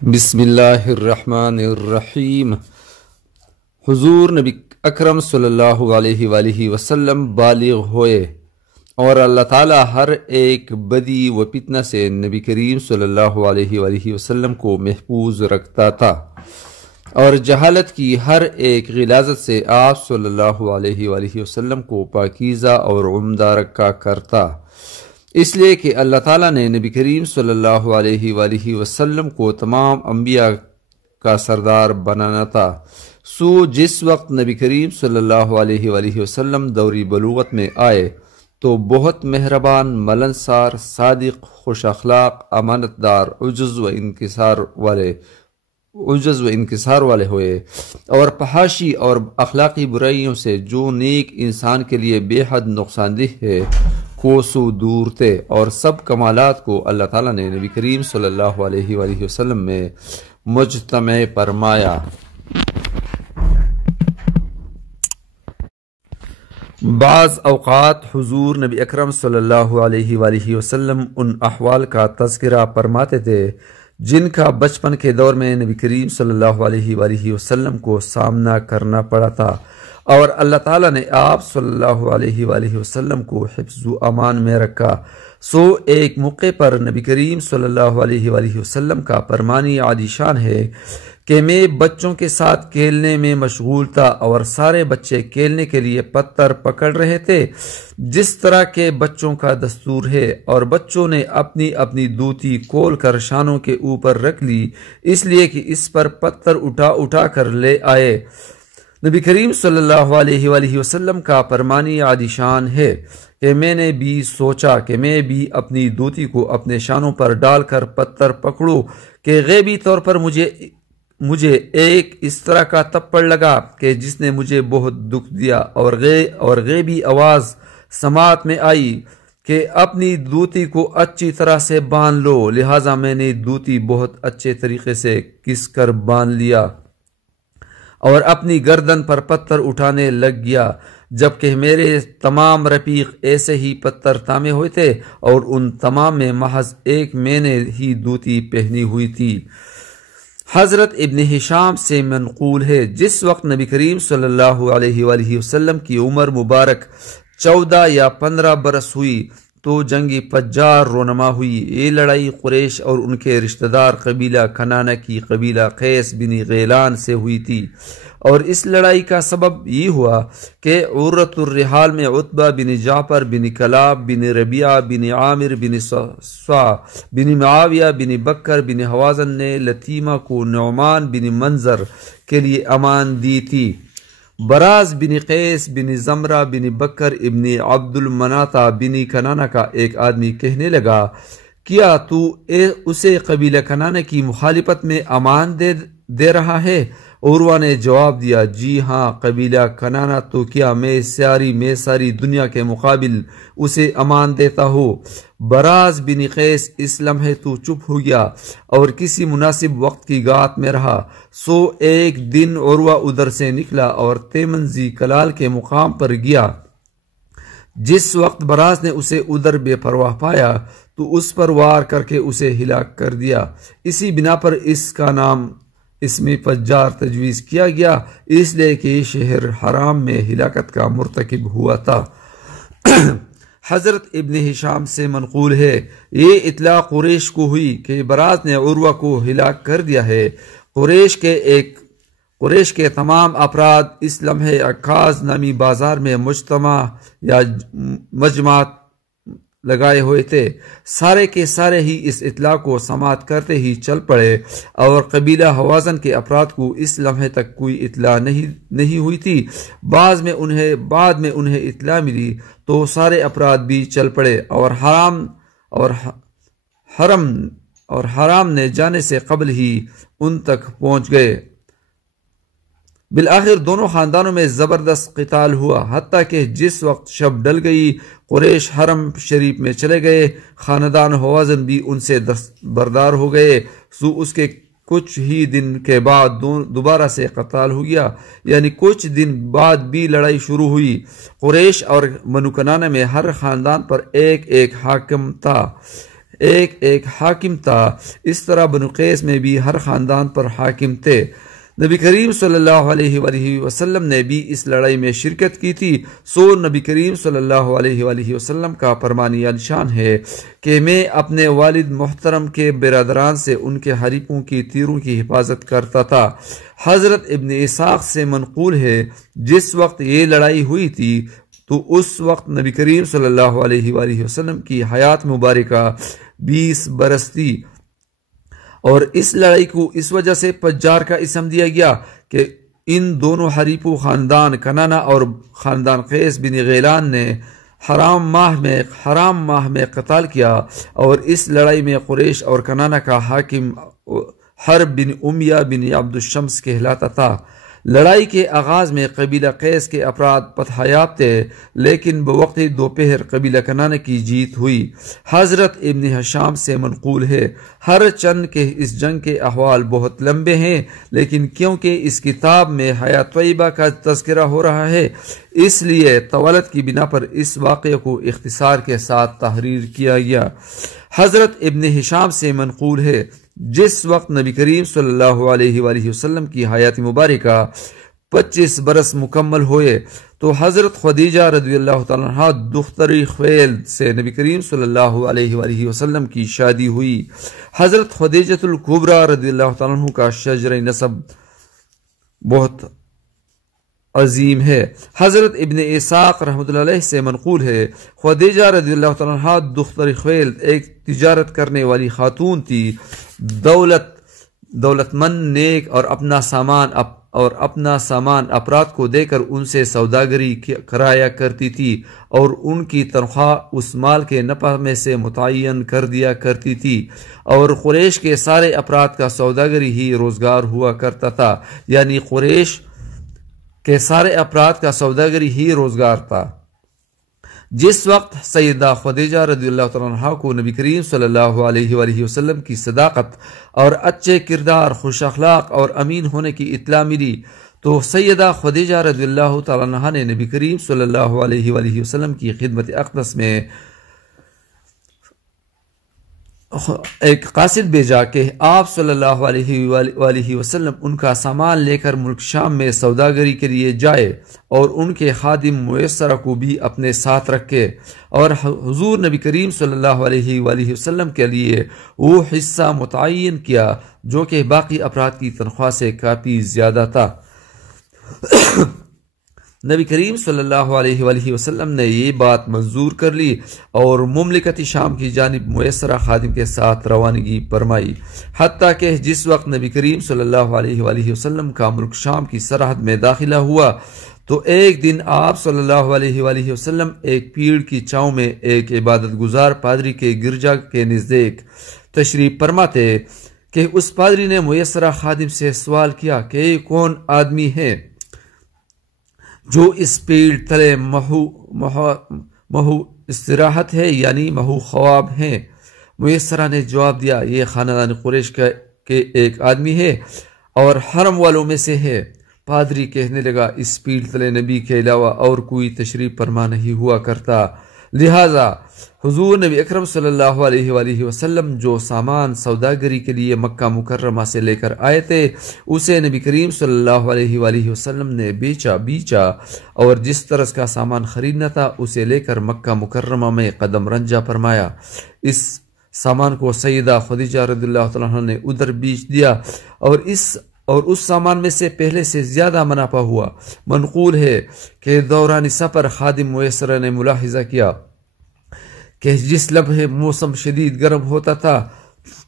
بسم اللہ الرحمن الرحیم۔ حضور نبی اکرم صلی اللہ علیہ وآلہ وسلم بالغ ہوئے اور اللہ تعالیٰ ہر ایک بدی و فتنہ سے نبی کریم صلی اللہ علیہ وآلہ وسلم کو محفوظ رکھتا تھا، اور جہالت کی ہر ایک غلاظت سے آپ صلی اللہ علیہ وآلہ وسلم کو پاکیزہ اور عمدہ رکھا کرتا، اس لیے کہ اللہ تعالیٰ نے نبی کریم صلی اللہ علیہ وآلہ وسلم کو تمام انبیاء کا سردار بنانا تھا۔ جس وقت نبی کریم صلی اللہ علیہ وآلہ وسلم دوری بلوغت میں آئے تو بہت مہربان، ملنسار، صادق، خوش اخلاق، امانت دار، عجز و انکسار والے ہوئے، اور فحاشی اور اخلاقی برائیوں سے جو نیک انسان کے لیے بے حد نقصان دہ ہے کو سو دور تھے، اور سب کمالات کو اللہ تعالیٰ نے نبی کریم صلی اللہ علیہ وآلہ وسلم میں مجتمع فرمایا۔ بعض اوقات حضور نبی اکرم صلی اللہ علیہ وآلہ وسلم ان احوال کا تذکرہ فرماتے تھے جن کا بچپن کے دور میں نبی کریم صلی اللہ علیہ وآلہ وسلم کو سامنا کرنا پڑا تھا، اور اللہ تعالیٰ نے آپ صلی اللہ علیہ وآلہ وسلم کو حفظ و امان میں رکھا۔ ایک موقع پر نبی کریم صلی اللہ علیہ وآلہ وسلم کا فرمانی عالی شان ہے کہ میں بچوں کے ساتھ کھیلنے میں مشغول تھا، اور سارے بچے کھیلنے کے لیے پتھر پکڑ رہے تھے جس طرح کے بچوں کا دستور ہے، اور بچوں نے اپنی اپنی دوتی کھول کر شانوں کے اوپر رکھ لی، اس لیے کہ اس پر پتھر اٹھا کر لے آئے۔ نبی کریم صلی اللہ علیہ وآلہ وسلم کا فرمانی عالی شان ہے کہ میں نے بھی سوچا کہ میں بھی اپنی دوتی کو اپنے شانوں پر ڈال کر پتھر پکڑوں کہ غیبی طور پر مجھے ایک اس طرح کا تپڑ لگا کہ جس نے مجھے بہت دکھ دیا، اور غیبی آواز سماعت میں آئی کہ اپنی دوتی کو اچھی طرح سے باندھ لو، لہٰذا میں نے دوتی بہت اچھے طریقے سے کس کر باندھ لیا اور اپنی گردن پر پتھر اٹھانے لگ گیا، جبکہ میرے تمام رفیق ایسے ہی پتھر تھامے ہوئے تھے، اور ان تمام میں محض ایک میں نے ہی دوتی پہنی ہوئی تھی۔ حضرت ابن ہشام سے منقول ہے جس وقت نبی کریم صلی اللہ علیہ وآلہ وسلم کی عمر مبارک 14 یا 15 برس ہوئی تو جنگی فجار رونما ہوئی۔ یہ لڑائی قریش اور ان کے رشتہ دار قبیلہ کنانہ کی قبیلہ قیس بن غیلان سے ہوئی تھی، اور اس لڑائی کا سبب یہ ہوا کہ عورت الرحال میں عتبہ بن جعفر بن کلاب بن ربیعہ بن عامر بن صعصع بن معاویہ بن بکر بن حوازن نے لطیمہ کو نعمان بن منظر کے لیے امان دی تھی۔ براز بن قیس بن زمرہ بن بکر ابن عبد المناطہ بن کنانہ کا ایک آدمی کہنے لگا، کیا تو اسے قبیلہ کنانہ کی مخالفت میں امان دے رہا ہے؟ عروہ نے جواب دیا، جی ہاں، قبیلہ کنانہ تو کیا میں ساری دنیا کے مقابل اسے امان دیتا ہوں۔ براز بن قیس اس لمحے تو چپ ہو گیا اور کسی مناسب وقت کی گات میں رہا۔ ایک دن عروہ ادھر سے نکلا اور تیمنزی کلال کے مقام پر گیا۔ جس وقت براز نے اسے ادھر بے پرواہ پایا تو اس پر وار کر کے اسے ہلاک کر دیا۔ اسی بنا پر اس کا نام اسم فجار تجویز کیا گیا، اس لیے کہ یہ شہر حرام میں ہلاکت کا مرتکب ہوا تھا۔ حضرت ابن ہشام سے منقول ہے، یہ اطلاع قریش کو ہوئی کہ براز نے عروہ کو ہلاک کر دیا ہے۔ قریش کے تمام افراد اس لمحے عکاظ نامی بازار میں مجتمع یا مجمعات لگائے ہوئے تھے۔ سارے کے سارے ہی اس اطلاع کو سماعت کرتے ہی چل پڑے، اور قبیلہ حوازن کے افراد کو اس لمحے تک کوئی اطلاع نہیں ہوئی تھی۔ بعد میں انہیں اطلاع ملی تو سارے افراد بھی چل پڑے، اور حرام نے جانے سے قبل ہی ان تک پہنچ گئے۔ بالآخر دونوں خاندانوں میں زبردست قتال ہوا، حتیٰ کہ جس وقت شب ڈل گئی قریش حرم شریف میں چلے گئے، خاندان حوازن بھی ان سے دستبردار ہو گئے۔ اس کے کچھ ہی دن کے بعد دوبارہ سے قتال ہو گیا، یعنی کچھ دن بعد بھی لڑائی شروع ہوئی۔ قریش اور بنو کنانہ میں ہر خاندان پر ایک حاکم تھا۔ ایک ایک حاکم تھا، اس طرح بنو قیس میں بھی ہر خاندان پر حاکم تھے۔ نبی کریم صلی اللہ علیہ وآلہ وسلم نے بھی اس لڑائی میں شرکت کی تھی، سو نبی کریم صلی اللہ علیہ وآلہ وسلم کا فرمانیہ نشان ہے کہ میں اپنے والد محترم کے برادران سے ان کے حریفوں کی تیروں کی حفاظت کرتا تھا۔ حضرت ابن اسحاق سے منقول ہے جس وقت یہ لڑائی ہوئی تھی تو اس وقت نبی کریم صلی اللہ علیہ وآلہ وسلم کی حیات مبارکہ 20 برس تھی، اور اس لڑائی کو اس وجہ سے فجار کا اسم دیا گیا کہ ان دونوں حریفوں خاندان کنانہ اور خاندان قیس بن غیلان نے حرام ماہ میں قتال کیا، اور اس لڑائی میں قریش اور کنانہ کا حاکم حرب بن امیہ بن عبد الشمس کہلاتا تھا۔ لڑائی کے آغاز میں قبیلہ قیس کے افراد فتح یاب تھے، لیکن بوقت دوپہر قبیلہ کنانہ کی جیت ہوئی۔ حضرت ابن ہشام سے منقول ہے ہر چند کے اس جنگ کے احوال بہت لمبے ہیں، لیکن کیونکہ اس کتاب میں حیات طیبہ کا تذکرہ ہو رہا ہے اس لیے طوالت کی بنا پر اس واقعے کو اختصار کے ساتھ تحریر کیا گیا۔ حضرت ابن ہشام سے منقول ہے جس وقت نبی کریم صلی اللہ علیہ وآلہ وسلم کی حیات مبارکہ 25 برس مکمل ہوئے تو حضرت خدیجہ رضی اللہ تعالیٰ عنہ دختر خویلد سے نبی کریم صلی اللہ علیہ وآلہ وسلم کی شادی ہوئی۔ حضرت خدیجہ الکبریٰ رضی اللہ تعالیٰ عنہ کا شجر نسب بہت عظیم ہے۔ حضرت ابن اسحاق رحمۃ اللہ علیہ سے منقول ہے خدیجہ رضی اللہ تعالیٰ عنہ دختر خویلد ایک تجارت کرنے والی خاتون تھی، دولت مند، نیک، اور اپنا سامان افراد کو دے کر ان سے سوداگری کرایا کرتی تھی، اور ان کی تنخواہ اس مال کے نفع میں سے متعین کر دیا کرتی تھی، اور قریش کے سارے افراد کا سوداگری ہی روزگار ہوا کرتا تھا، یعنی قریش کہ سارے افراد کا سوداگری ہی روزگار تھا۔ جس وقت سیدہ خدیجہ رضی اللہ تعالیٰ عنہ کو نبی کریم صلی اللہ علیہ وآلہ وسلم کی صداقت اور اچھے کردار، خوش اخلاق اور امین ہونے کی اطلاع ملی تو سیدہ خدیجہ رضی اللہ تعالیٰ عنہ نے نبی کریم صلی اللہ علیہ وآلہ وسلم کی خدمت اقدس میں ایک قاصد بھیجا کہ آپ صلی اللہ علیہ وآلہ وسلم ان کا سامان لے کر ملک شام میں سوداگری کے لیے جائے، اور ان کے خادم میسرہ کو بھی اپنے ساتھ رکھے، اور حضور نبی کریم صلی اللہ علیہ وآلہ وسلم کے لیے وہ حصہ متعین کیا جو کہ باقی افراد کی تنخواہ سے کافی زیادہ تھا۔ نبی کریم صلی اللہ علیہ وآلہ وسلم نے یہ بات منظور کر لی اور مملکت شام کی جانب میسرہ خادم کے ساتھ روانگی فرمائی، حتیٰ کہ جس وقت نبی کریم صلی اللہ علیہ وآلہ وسلم کا ملک شام کی سرحد میں داخلہ ہوا تو ایک دن آپ صلی اللہ علیہ وآلہ وسلم ایک پیڑ کی چھاؤں میں ایک عبادت گزار پادری کے گرجا کے نزدیک تشریف فرما تھے کہ اس پادری نے میسرہ خادم سے سوال کیا کہ یہ کون آدمی ہے جو اس پیڑ تلے مہو استراحت ہے، یعنی مہو خواب ہیں؟ میسرہ نے جواب دیا یہ خاندان قریش کے ایک آدمی ہے اور حرم والوں میں سے ہے۔ پادری کہنے لگا اس پیڑ تلے نبی کے علاوہ اور کوئی تشریف فرما نہیں ہوا کرتا، لہذا حضور نبی اکرم صلی اللہ علیہ وآلہ وسلم جو سامان سوداگری کے لیے مکہ مکرمہ سے لے کر آئے تھے اسے نبی کریم صلی اللہ علیہ وآلہ وسلم نے بیچا اور جس طرح کا سامان خریدنا تھا اسے لے کر مکہ مکرمہ میں قدم رنجہ فرمایا۔ اس سامان کو سیدہ خدیجہ رضی اللہ تعالیٰ عنہ نے ادھر بیچ دیا اور اس سامان میں سے پہلے سے زیادہ منافع ہوا۔ منقول ہے کہ دوران سفر خادم میسرہ نے ملاحظہ کیا کہ جس لمحے موسم شدید گرم ہوتا تھا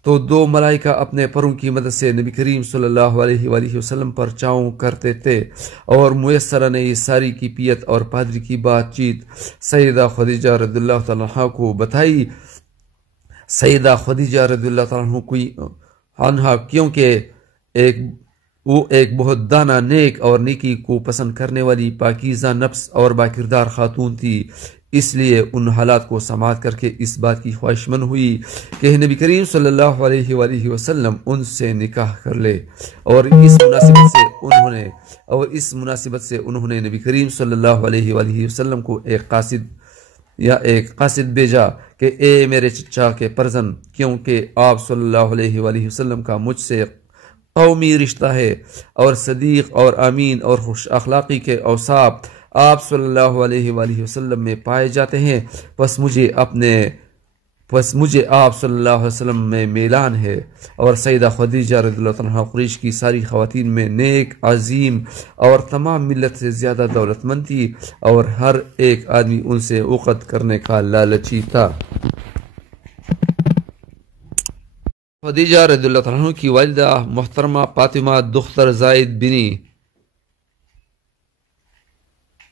تو دو ملائکہ اپنے پروں کی مدد سے نبی کریم صلی اللہ علیہ وآلہ وسلم پر چھاؤں کرتے تھے، اور میسرہ نے یہ ساری کیفیت اور پادری کی بات چیت سیدہ خدیجہ رضی اللہ تعالیٰ عنہ کو بتائی۔ سیدہ خدیجہ رضی اللہ تعالیٰ عنہ کیونکہ وہ ایک بہت دانا، نیک اور نیکی کو پسند کرنے والی پاکیزہ نفس اور باکردار خاتون تھی، اس لیے ان حالات کو سماعت کر کے اس بات کی خواہش مند ہوئی کہ نبی کریم صلی اللہ علیہ وآلہ وسلم ان سے نکاح کر لے، اور اس مناسبت سے انہوں نے نبی کریم صلی اللہ علیہ وآلہ وسلم کو ایک قاصد یا ایک قاصد بھیجا کہ اے میرے چچا کے پرزن، کیونکہ آپ صلی اللہ علیہ وآلہ وسلم کا مجھ سے قومی رشتہ ہے، اور صدیق اور امین اور خوش اخلاقی کے اوصاف آپ صلی اللہ علیہ وآلہ وسلم میں پائے جاتے ہیں، پس مجھے آپ صلی اللہ علیہ وسلم میں میلان ہے۔ اور سیدہ خدیجہ رضی اللہ عنہا قریش کی ساری خواتین میں نیک، عظیم اور تمام ملت سے زیادہ دولت مند تھی، اور ہر ایک آدمی ان سے عقد کرنے کا لالچی تھا۔ خدیجہ رضی اللہ عنہ کی والدہ محترمہ فاطمہ دختر زائد بن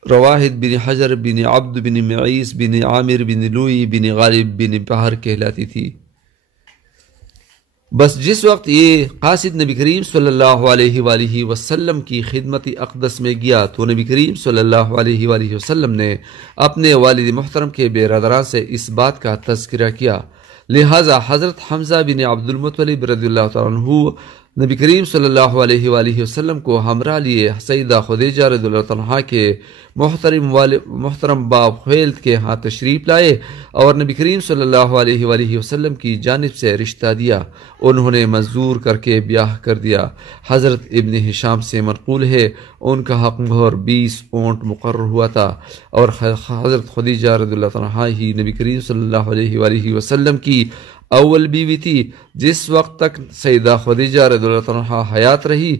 رواحد بن حجر بن عبد بن معیس بن عامر بن لوئی بن غالب بن بحر کہلاتی تھی۔ بس جس وقت یہ قاصد نبی کریم صلی اللہ علیہ وآلہ وسلم کی خدمت اقدس میں گیا تو نبی کریم صلی اللہ علیہ وآلہ وسلم نے اپنے والد محترم کے برادران سے اس بات کا تذکرہ کیا، لہذا حضرت حمزہ بن عبد المطلب رضی اللہ تعالیٰ عنہ نبی کریم صلی اللہ علیہ وآلہ وسلم کو ہمراہ لیے سیدہ خدیجہ رضی اللہ عنہا کے محترم باپ خیلد کے ہاں تشریف لائے اور نبی کریم صلی اللہ علیہ وآلہ وسلم کی جانب سے رشتہ دیا۔ انہوں نے منظور کر کے بیاہ کر دیا۔ حضرت ابن ہشام سے منقول ہے ان کا حق مہر 20 اونٹ مقرر ہوا تھا، اور حضرت خدیجہ رضی اللہ عنہا ہی نبی کریم صلی اللہ علیہ وآلہ وسلم کی اول بیوی تھی۔ جس وقت تک سیدہ خدیجہ رضی اللہ عنہا حیات رہی،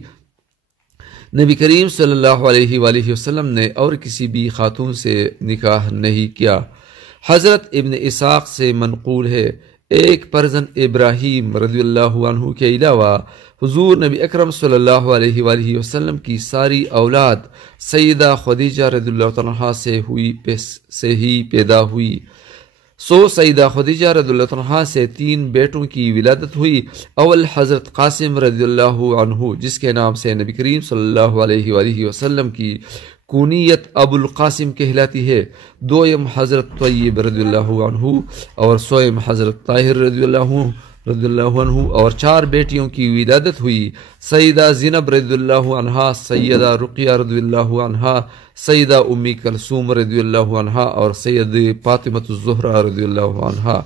نبی کریم صلی اللہ علیہ وآلہ وسلم نے اور کسی بھی خاتون سے نکاح نہیں کیا۔ حضرت ابن اسحاق سے منقول ہے ایک پرزن ابراہیم رضی اللہ عنہ کے علاوہ حضور نبی اکرم صلی اللہ علیہ وآلہ وسلم کی ساری اولاد سیدہ خدیجہ رضی اللہ عنہا سے ہی پیدا ہوئی۔ سیدہ خدیجہ رضی اللہ عنہا سے 3 بیٹوں کی ولادت ہوئی۔ اول حضرت قاسم رضی اللہ عنہ جس کے نام سے نبی کریم صلی اللہ علیہ وآلہ وسلم کی کنیت ابو القاسم کہلاتی ہے، دویم حضرت طیب رضی اللہ عنہ، اور سوم حضرت طاہر رضی اللہ عنہ، اور 4 بیٹیوں کی ولادت ہوئی، سیدہ زینب رضی اللہ عنہا، سیدہ رقیہ رضی اللہ عنہا، سیدہ امی کلثوم رضی اللہ عنہا، اور سید فاطمہ الزہرا رضی اللہ عنہا۔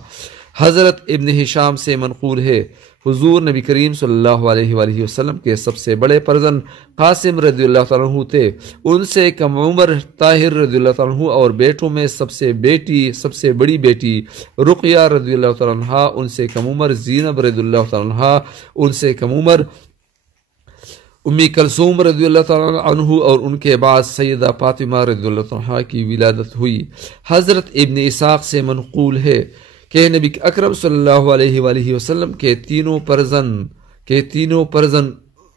حضرت ابن ہشام سے منقول ہے حضور نبی کریم صلی اللہ علیہ وآلہ وسلم کے سب سے بڑے پرزن قاسم رضی اللہ عنہ تھے، ان سے کم عمر طاہر رضی اللہ عنہ، اور بیٹوں میں سب سے بڑی بیٹی رقیہ رضی اللہ عنہا، ان سے کم عمر زینب رضی اللہ عنہا، ان سے کم عمر امی کلثوم رضی اللہ تعالیٰ عنہ، اور ان کے بعد سیدہ فاطمہ رضی اللہ عنہا کی ولادت ہوئی۔ حضرت ابن اسحاق سے منقول ہے کہ نبی اکرم صلی اللہ علیہ وآلہ وسلم کے تینوں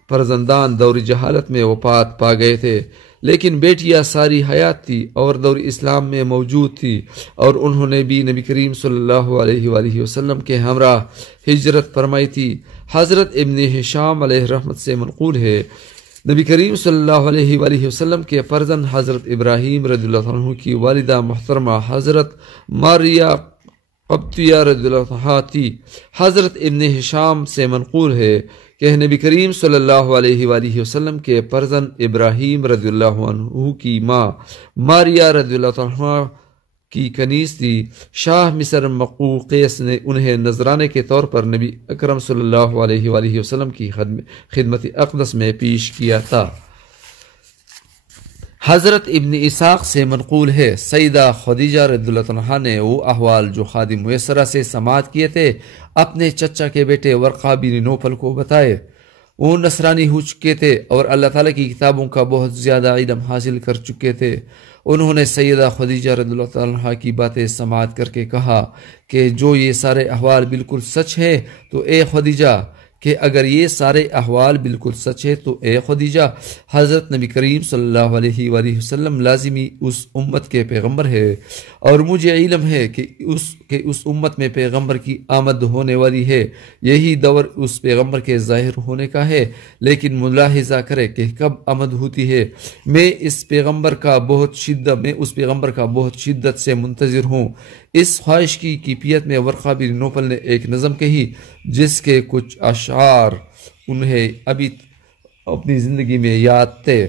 فرزندان دور جہالت میں وفات پا گئے تھے، لیکن بیٹیاں ساری حیات تھی اور دور اسلام میں موجود تھی، اور انہوں نے بھی نبی کریم صلی اللہ علیہ وآلہ وسلم کے ہمراہ ہجرت فرمائی تھی۔ حضرت ابن ہشام علیہ رحمت سے منقول ہے نبی کریم صلی اللہ علیہ وآلہ وسلم کے فرزند حضرت ابراہیم رضی اللہ عنہ کی والدہ محترمہ حضرت ماریہ قبطیہ رضی اللہ عنہا تھی۔ حضرت ابن ہشام سے منقول ہے کہ نبی کریم صلی اللہ علیہ وآلہ وسلم کے فرزند ابراہیم رضی اللہ عنہ کی ماں ماریہ رضی اللہ عنہا کی کنیز تھی۔ شاہ مصر مقوقیس نے انہیں نذرانے کے طور پر نبی اکرم صلی اللہ علیہ وآلہ وسلم کی خدمت اقدس میں پیش کیا تھا۔ حضرت ابن اسحاق سے منقول ہے سیدہ خدیجہ رضی اللہ عنہا نے وہ احوال جو خادم میسرہ سے سماعت کیے تھے اپنے چچا کے بیٹے ورقہ بن نوفل کو بتائے۔ وہ نصرانی ہو چکے تھے اور اللہ تعالیٰ کی کتابوں کا بہت زیادہ علم حاصل کر چکے تھے۔ انہوں نے سیدہ خدیجہ رضی اللہ عنہا کی باتیں سماعت کر کے کہا کہ جو یہ سارے احوال بالکل سچ ہیں تو اے خدیجہ، کہ اگر یہ سارے احوال بالکل سچ ہے تو اے خدیجہ، حضرت نبی کریم صلی اللہ علیہ وآلہ وسلم لازمی اس امت کے پیغمبر ہے، اور مجھے علم ہے کہ اس امت میں پیغمبر کی آمد ہونے والی ہے، یہی دور اس پیغمبر کے ظاہر ہونے کا ہے، لیکن ملاحظہ کرے کہ کب آمد ہوتی ہے۔ میں اس پیغمبر کا بہت شدت سے منتظر ہوں۔ اس خواہش کی کیفیت میں ورقہ بن نوفل نے ایک نظم کہی جس کے کچھ اشعار انہیں ابھی اپنی زندگی میں یاد تھے۔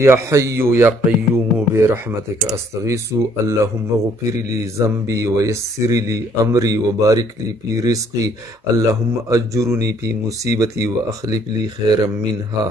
یا حی یا قیوم برحمتک استغیث اللہم اغفر لی ذنبی ویسر لی امری وبارک لی فی رزقی اللہم اجرنی فی مصیبتی واخلف لی خیرا منہا۔